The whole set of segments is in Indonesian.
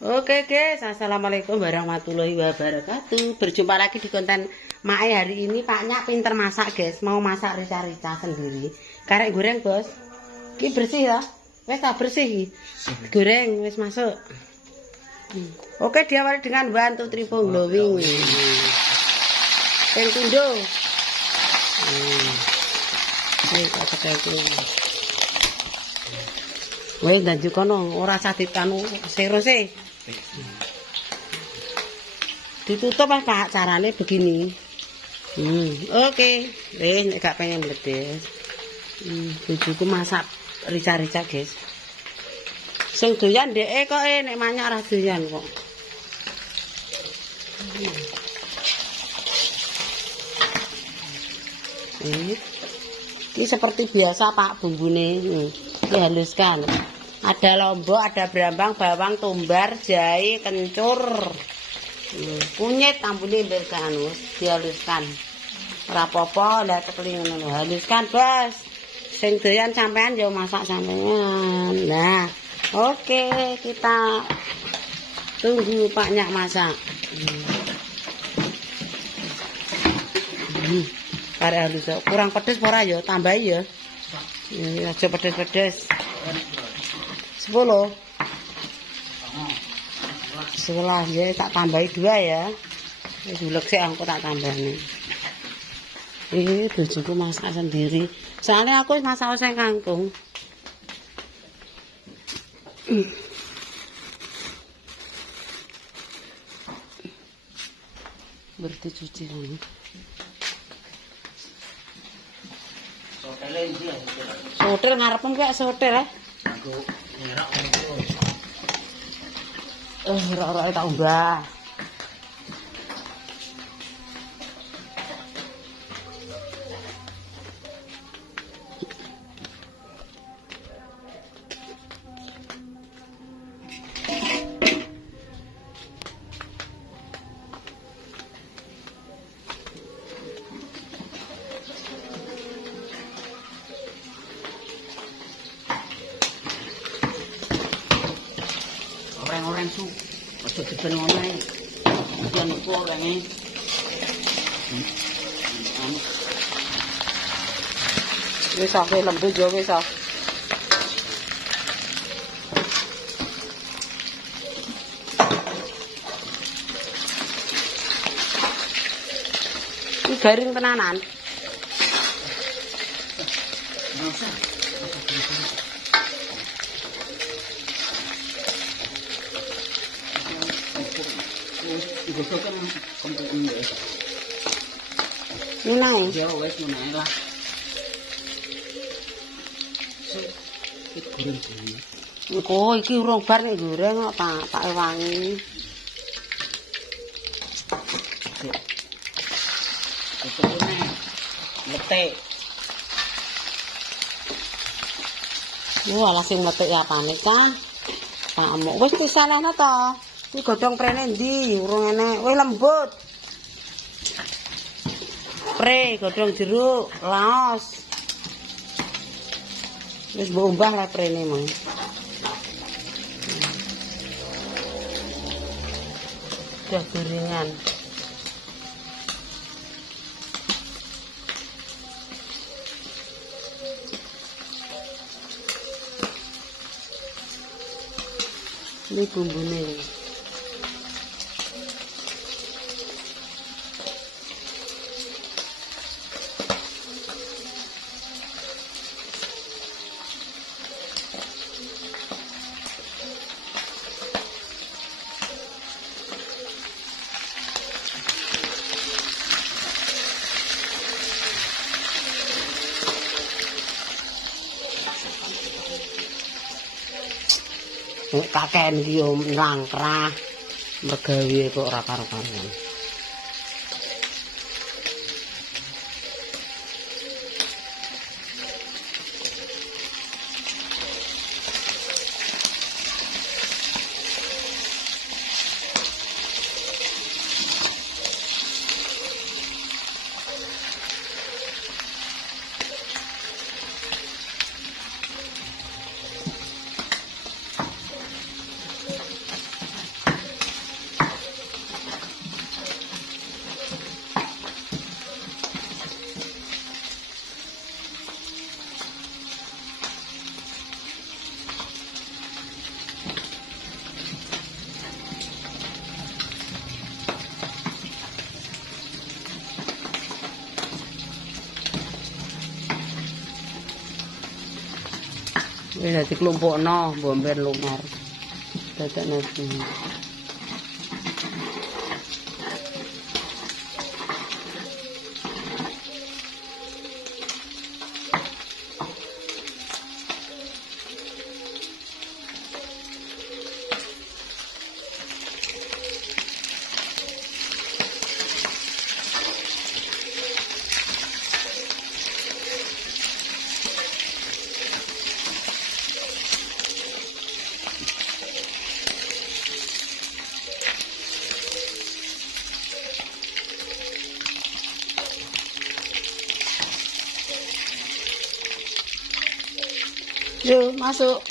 Oke guys, assalamualaikum warahmatullahi wabarakatuh. Berjumpa lagi di konten Mae hari ini. Paknya pinter masak guys, mau masak rica-rica sendiri. Karek goreng bos, ini bersih ya? Wes tak bersih, goreng wes masuk. Oke, diawali dengan 1, 2, 3 glowing. Pengkundo. Ini tak pakai. Wes dan juga no, ora sah ditanu serose. Ditutup apa caranya begini. Oke. Gak pengen meledes. Bujuku masak rica-rica guys. Sing doyan ndeke kok nek manyak ora doyan kok. Ini seperti biasa Pak bumbune. Dihaluskan. Ada lombok, ada berambang, bawang, tumbar, jahe, kencur, kunyit, ampune anu dihaluskan. Ora apa-apa, lah tekeling ngono. Haluskan, Bos. Sing doyan sampean ya masak sampean. Nah, oke, kita tunggu Paknya masak. Karek halus. Kurang pedes ora ya? Tambahi ya. Aja pedes-pedes. 10. 11 ya, tak tambahi 2 ya. Wis bulek sik aku tak tambahne. Ini bojoku masak sendiri. Soalnya aku masak oseng kangkung. Berarti cuci ini. Sotel ngarepem kayak sotel ya. Aku ngerak ngono. Ora tak umbah. Orang su, ojo diben ngono ae. Jan kok orangé. Wis sampe lembut yo wis ah. Iki garing tenanan. Digosokkan komplit ini ya. Lunai. Ya wes lunai lah. Goreng sini. Oh, iki urung bar nek goreng kok tak wangi. Tutupne letek. Alah sing metik apane Cah? Pamuk wis pisanane to. Iki godhong prene ndi? Urung enek. Wis lembut. Pre godhong jeruk, laos. Wis mbok umbah lah prene mong. Udah gorengan. Ini bumbune. Kakean iki yo nglangkrah mergawe kok ora karo-karuan. Wis dadi klumpukno bomber lumer. Dadak nasi. Yuk, masuk.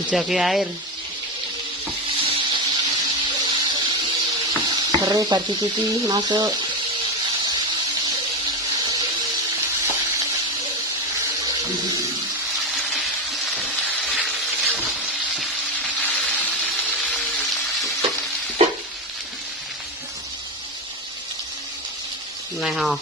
Dijaki air. Terus bar dicuci masuk. Này hả?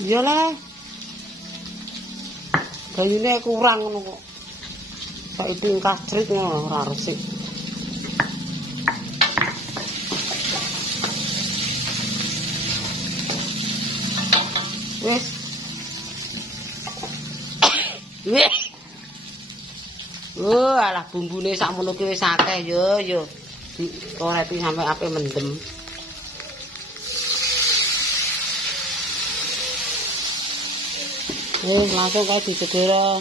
Iyalah. Gayune kurang ngono kok. Saiki kastrit ngono ora resik. Wis. Wis. Alah bumbune sakmono ki wis akeh yo. Dikoreti sampai ape mendem. Langsung kayak digedera.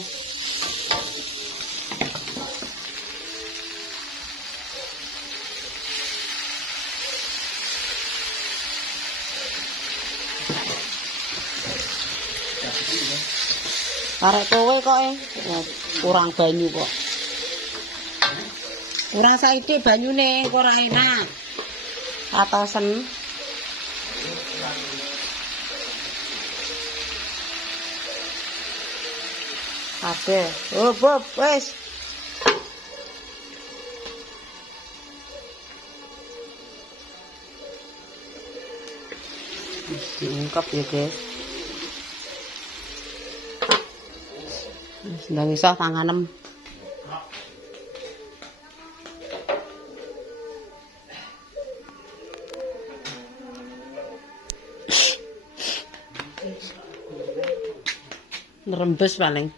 Arek kowe kok kurang banyu kok. Kurang saithik banyune kok ora enak. Atosen. Ade, Bob, wes. Diungkap ya, guys. Sedang isah tanganem. Nerembes paling.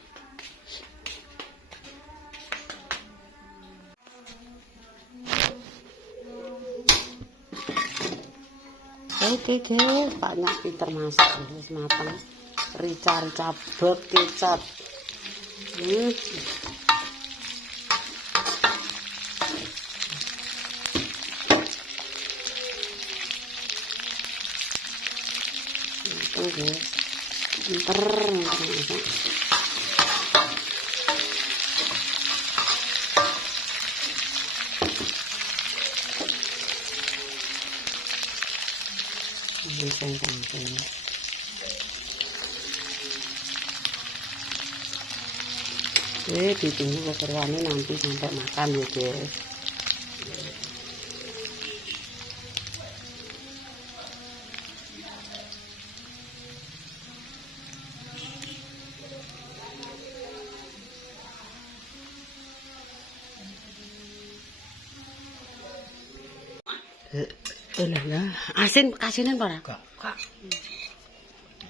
Oke guys, banyak pinter masak, wis mateng. Rica-rica bek kecap. Itu guys, pinter masak. Bisa sampai. Ditunggu keseruannya nanti sampai makan ya guys. Lah, asin kasinan para? Kak.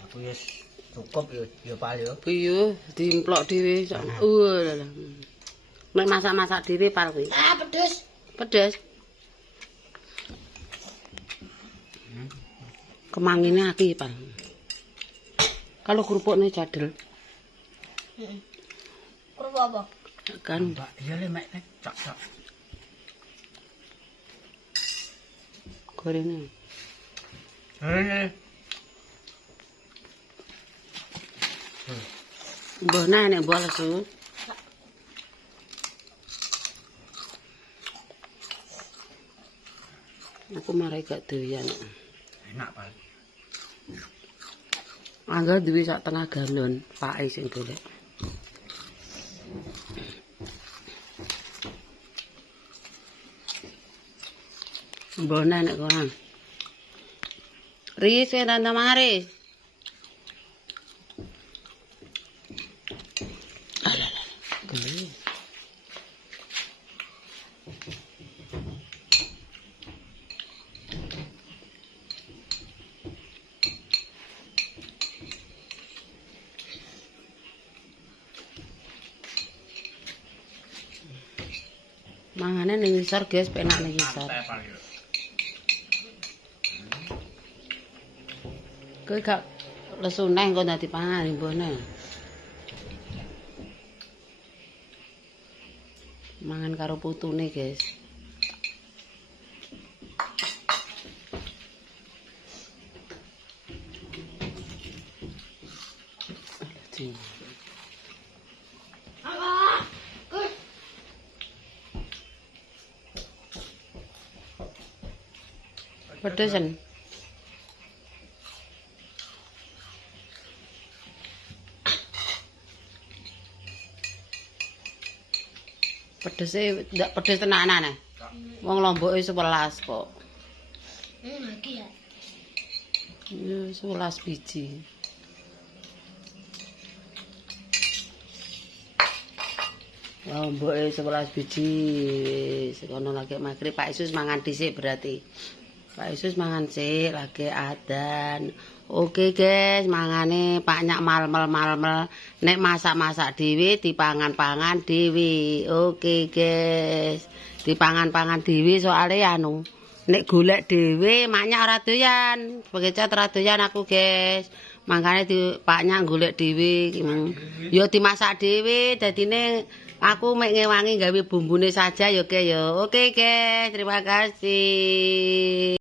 Aku wis cukup ya Pak yo. Iya, diimplok dhewe. Lah. Nek masak-masak dhewe par kuwi. Pedes. Pedes. Kemangine akeh par. Kalau kerupuknya jadel. Kerupuk apa? Kan Mbak, iya le mek nek cok. gorengnya. Mbah nah nek mbah lesu. Aku marai gak doyan. Enak Pak. Angga duwe sak tengah galon, pake sing golek. Mbah nah nek kono. Riz kowe tante Maris. Alah. Geli. Mangane ning ngisor, guys, penak ning ngisor. Kowe gak lesu neh engko dadi pangan mbone. Mangan karo putune, guys. Pedesan. Pedese ndak pedes tenanan ah. Wong Lomboke 11 kok. Lagi ya. Ya 11 biji. Lomboke 11 biji. Sekono lagi magrib Pak Isus mangan dhisik berarti. Pak Isus mangan sik lagi adan. Oke guys, mangane Pak Nyak malmel-malmel. Nek masak-masak dhewe dipangan-pangan dhewe. Oke guys. Dipangan-pangan dhewe soalé anu. Nek golek dhewe Mak Nyak ora doyan. Begitu ora doyan aku guys. Mangkane Pak Nyak golek dhewe. Ya dimasak dhewe dadine aku mek ngewangi gawe bumbune saja ya, Oke ya. Oke guys, terima kasih.